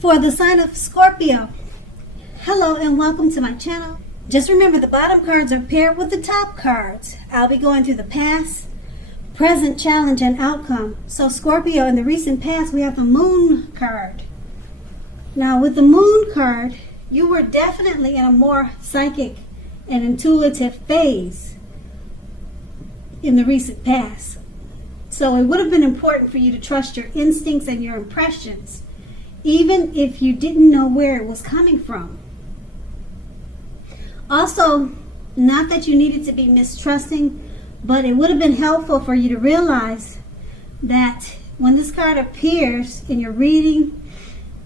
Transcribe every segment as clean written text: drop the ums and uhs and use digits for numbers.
For the sign of Scorpio, hello and welcome to my channel. Just remember the bottom cards are paired with the top cards. I'll be going through the past, present, challenge, and outcome. So Scorpio, in the recent past, we have the moon card. Now with the moon card, you were definitely in a more psychic and intuitive phase in the recent past. So it would have been important for you to trust your instincts and your impressions, even if you didn't know where it was coming from. Also, not that you needed to be mistrusting, but it would have been helpful for you to realize that when this card appears in your reading,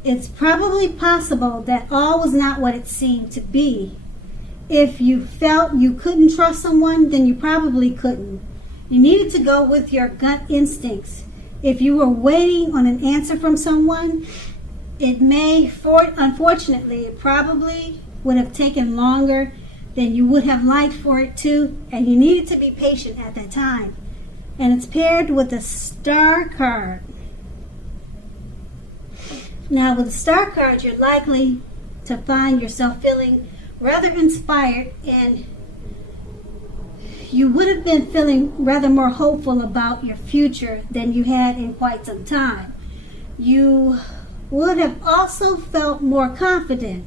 it's probably possible that all was not what it seemed to be. If you felt you couldn't trust someone, then you probably couldn't. You needed to go with your gut instincts. If you were waiting on an answer from someone, unfortunately, it probably would have taken longer than you would have liked for it to, and you needed to be patient at that time. And it's paired with the Star card. Now, with the Star card, you're likely to find yourself feeling rather inspired, and you would have been feeling rather more hopeful about your future than you had in quite some time. You would have also felt more confident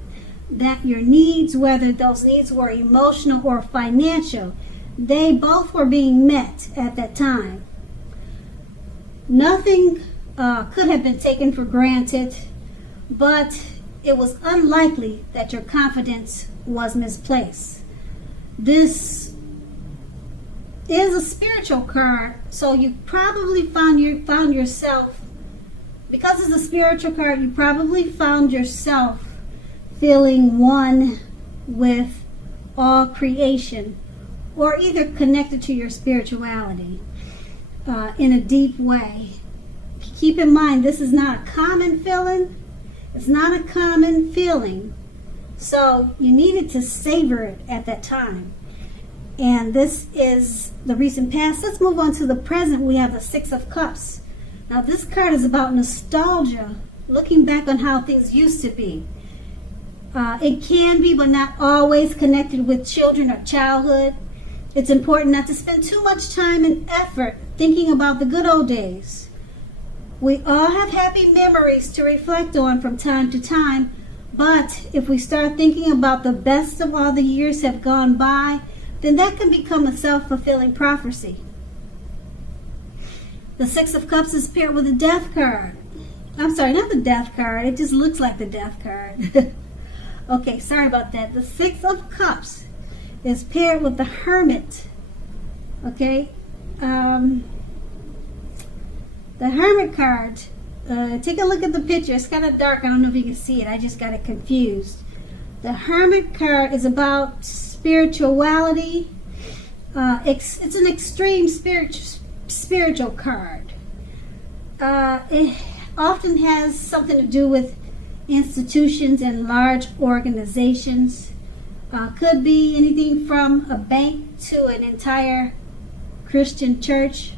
that your needs, whether those needs were emotional or financial, they both were being met at that time. Nothing could have been taken for granted, but it was unlikely that your confidence was misplaced. This is a spiritual card, so you probably found yourself, because it's a spiritual card, you probably found yourself feeling one with all creation, or either connected to your spirituality in a deep way. Keep in mind, this is not a common feeling. It's not a common feeling. So you needed to savor it at that time. And this is the recent past. Let's move on to the present. We have the Six of Cups. Now this card is about nostalgia, looking back on how things used to be. It can be, but not always, connected with children or childhood. It's important not to spend too much time and effort thinking about the good old days. We all have happy memories to reflect on from time to time, but if we start thinking about the best of all the years have gone by, then that can become a self-fulfilling prophecy. The Six of Cups is paired with the Death card. I'm sorry, not the Death card. It just looks like the Death card. Okay, sorry about that. The Six of Cups is paired with the Hermit. Okay? The Hermit card, take a look at the picture. It's kind of dark. I don't know if you can see it. I just got it confused. The Hermit card is about spirituality. It's an extreme spiritual card. It often has something to do with institutions and large organizations. Could be anything from a bank to an entire Christian church.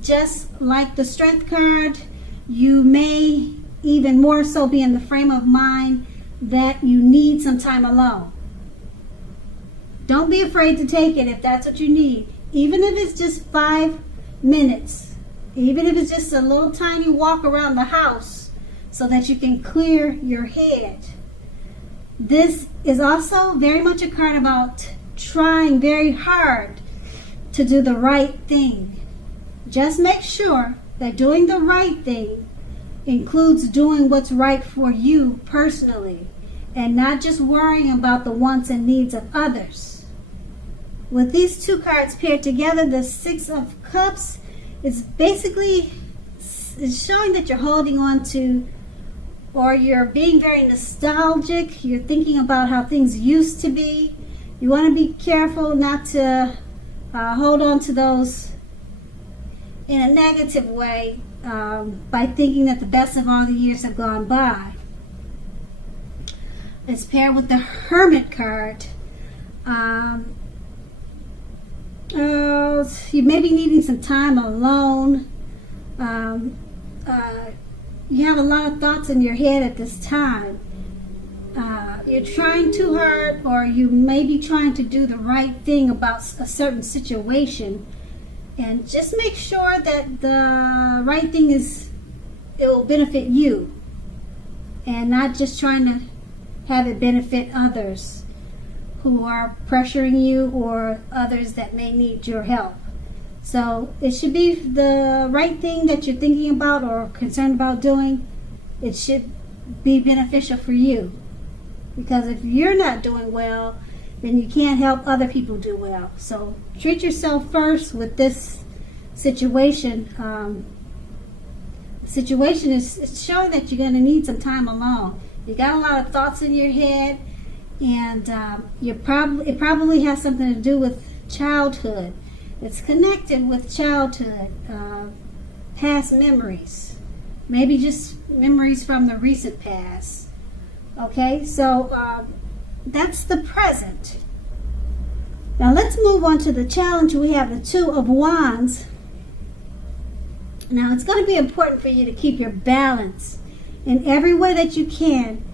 Just like the Strength card, you may even more so be in the frame of mind that you need some time alone. Don't be afraid to take it if that's what you need. Even if it's just 5 minutes. Even if it's just a little tiny walk around the house so that you can clear your head. This is also very much a card about trying very hard to do the right thing. Just make sure that doing the right thing includes doing what's right for you personally, and not just worrying about the wants and needs of others. With these two cards paired together, the Six of Cups is basically showing that you're holding on to, or you're being very nostalgic. You're thinking about how things used to be. You want to be careful not to hold on to those in a negative way by thinking that the best of all the years have gone by. It's paired with the Hermit card. You may be needing some time alone. you have a lot of thoughts in your head at this time. You're trying too hard, or you may be trying to do the right thing about a certain situation. And just make sure that the right thing it will benefit you, and not just trying to have it benefit others who are pressuring you or others that may need your help. So it should be the right thing that you're thinking about or concerned about doing. It should be beneficial for you. Because if you're not doing well, then you can't help other people do well. So treat yourself first with this situation. The situation is showing that you're going to need some time alone. You got a lot of thoughts in your head, and it probably has something to do with childhood. It's connected with childhood, past memories, maybe just memories from the recent past. Okay, so that's the present. Now let's move on to the challenge. We have the Two of Wands. Now it's going to be important for you to keep your balance in every way that you can,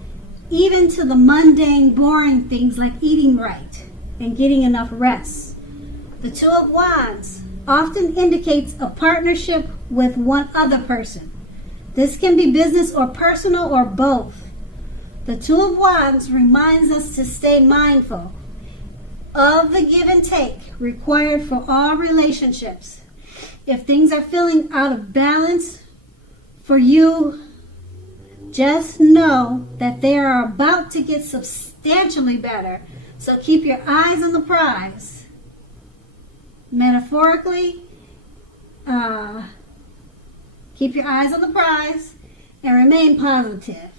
even to the mundane, boring things like eating right and getting enough rest. The Two of Wands often indicates a partnership with one other person. This can be business or personal or both. The Two of Wands reminds us to stay mindful of the give and take required for all relationships. If things are feeling out of balance for you, just know that they are about to get substantially better. So keep your eyes on the prize. Metaphorically, keep your eyes on the prize and remain positive.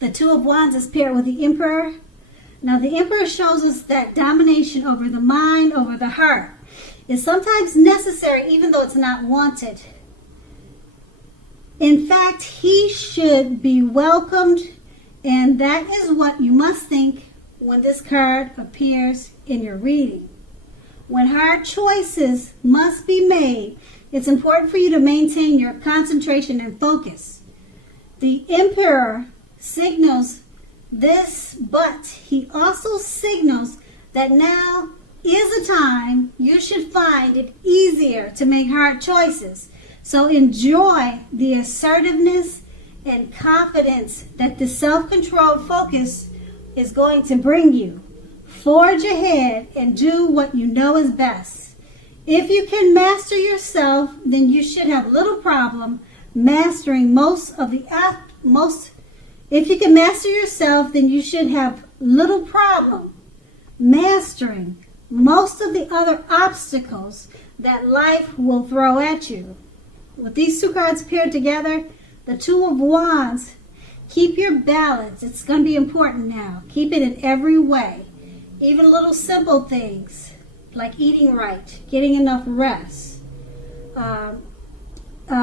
The Two of Wands is paired with the Emperor. Now the Emperor shows us that domination over the mind, over the heart, is sometimes necessary even though it's not wanted. In fact, he should be welcomed, and that is what you must think when this card appears in your reading. When hard choices must be made, it's important for you to maintain your concentration and focus. The Emperor signals this, but he also signals that now is a time you should find it easier to make hard choices. So enjoy the assertiveness and confidence that the self-controlled focus is going to bring you. Forge ahead and do what you know is best. If you can master yourself, then you should have little problem mastering If you can master yourself, then you should have little problem mastering most of the other obstacles that life will throw at you. With these two cards paired together, the Two of Wands, keep your balance. It's going to be important now. Keep it in every way. Even little simple things like eating right, getting enough rest.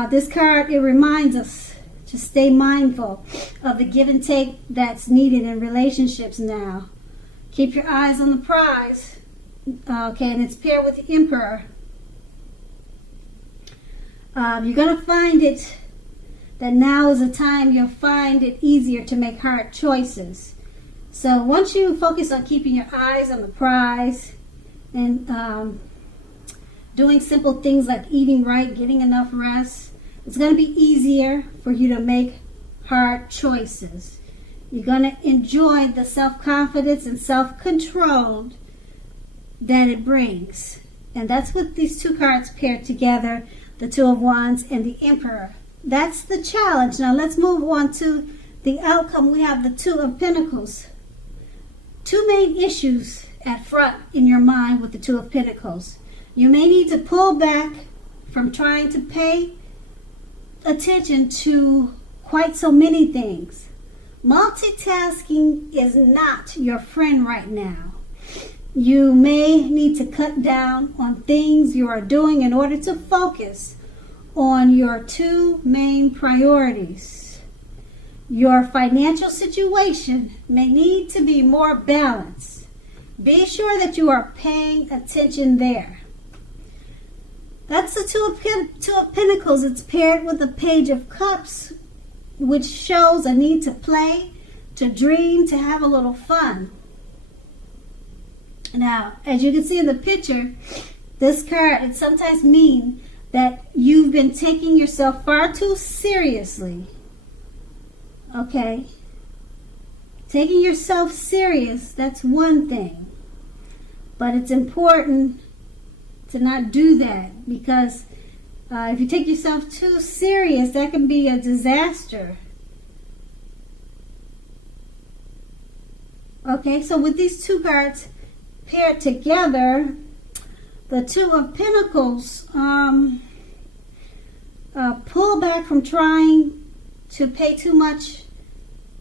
This card, it reminds us to stay mindful of the give and take that's needed in relationships now. Keep your eyes on the prize. Okay, and it's paired with the Emperor. You're going to find it that now is a time you'll find it easier to make hard choices. So once you focus on keeping your eyes on the prize and doing simple things like eating right, getting enough rest, it's going to be easier for you to make hard choices. You're going to enjoy the self-confidence and self-control that it brings. And that's what these two cards paired together, the Two of Wands and the Emperor. That's the challenge. Now let's move on to the outcome. We have the Two of Pentacles. Two main issues at front in your mind with the Two of Pentacles. You may need to pull back from trying to pay attention to quite so many things. Multitasking is not your friend right now. You may need to cut down on things you are doing in order to focus on your two main priorities. Your financial situation may need to be more balanced. Be sure that you are paying attention there. That's the Two of Pentacles. It's paired with the Page of Cups, which shows a need to play, to dream, to have a little fun. Now, as you can see in the picture, this card, it sometimes means that you've been taking yourself far too seriously. Okay? Taking yourself serious, that's one thing. But it's important to not do that, because if you take yourself too serious, that can be a disaster. Okay, so with these two cards paired together, the Two of Pentacles, pull back from trying to pay too much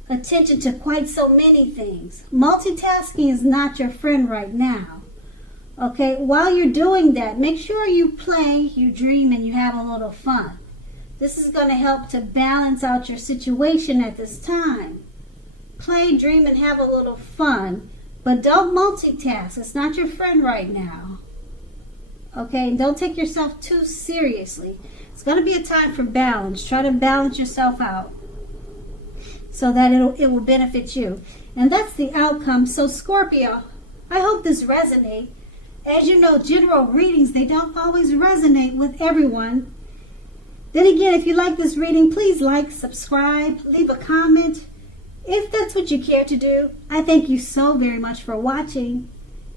attention to quite so many things. Multitasking is not your friend right now. Okay, while you're doing that, make sure you play, you dream, and you have a little fun. This is going to help to balance out your situation at this time. Play, dream, and have a little fun, but don't multitask. It's not your friend right now. Okay, and don't take yourself too seriously. It's going to be a time for balance. Try to balance yourself out so that it will benefit you. And that's the outcome. So Scorpio, I hope this resonates. As you know, general readings, they don't always resonate with everyone. Then again, if you like this reading, please like, subscribe, leave a comment. If that's what you care to do, I thank you so very much for watching,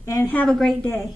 and have a great day.